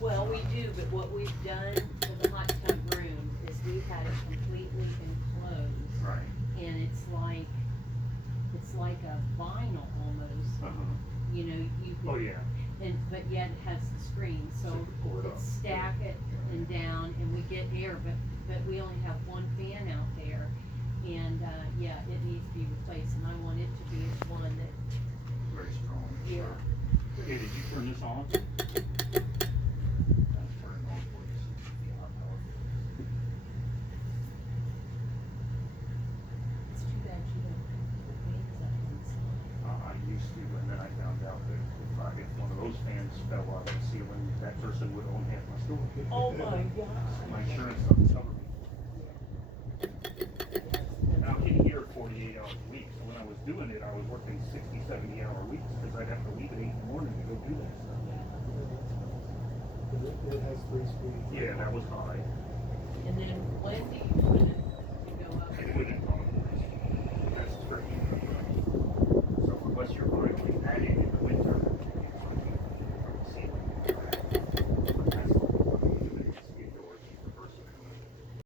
Well, we do, but what we've done for the hot tub room is we've had it completely enclosed. Right. And it's like a vinyl almost, you know, you Oh, could, yeah. but yet it has the screen, so So you can pull it up. it's stack it and down, and we get air, but we only have one fan out there, and, yeah, it needs to be replaced, and I want it to be one that, Very strong. yeah. Okay, did you turn this on? That's turned on for you. Yeah, I'll tell you. It's too bad you don't have the fans up inside. I used to, and then I found out that if one of those fans fell out of the ceiling, that person would own half my store. Oh my gosh. My insurance doesn't cover me. And I'm in here 48 hours a week, so when I was doing it, I was working 60, 70-hour weeks, because I'd have to leave at 8 in the morning to go do that stuff. It has 3 speeds. Yeah, that was high. And then when do you want it to go up? I do it in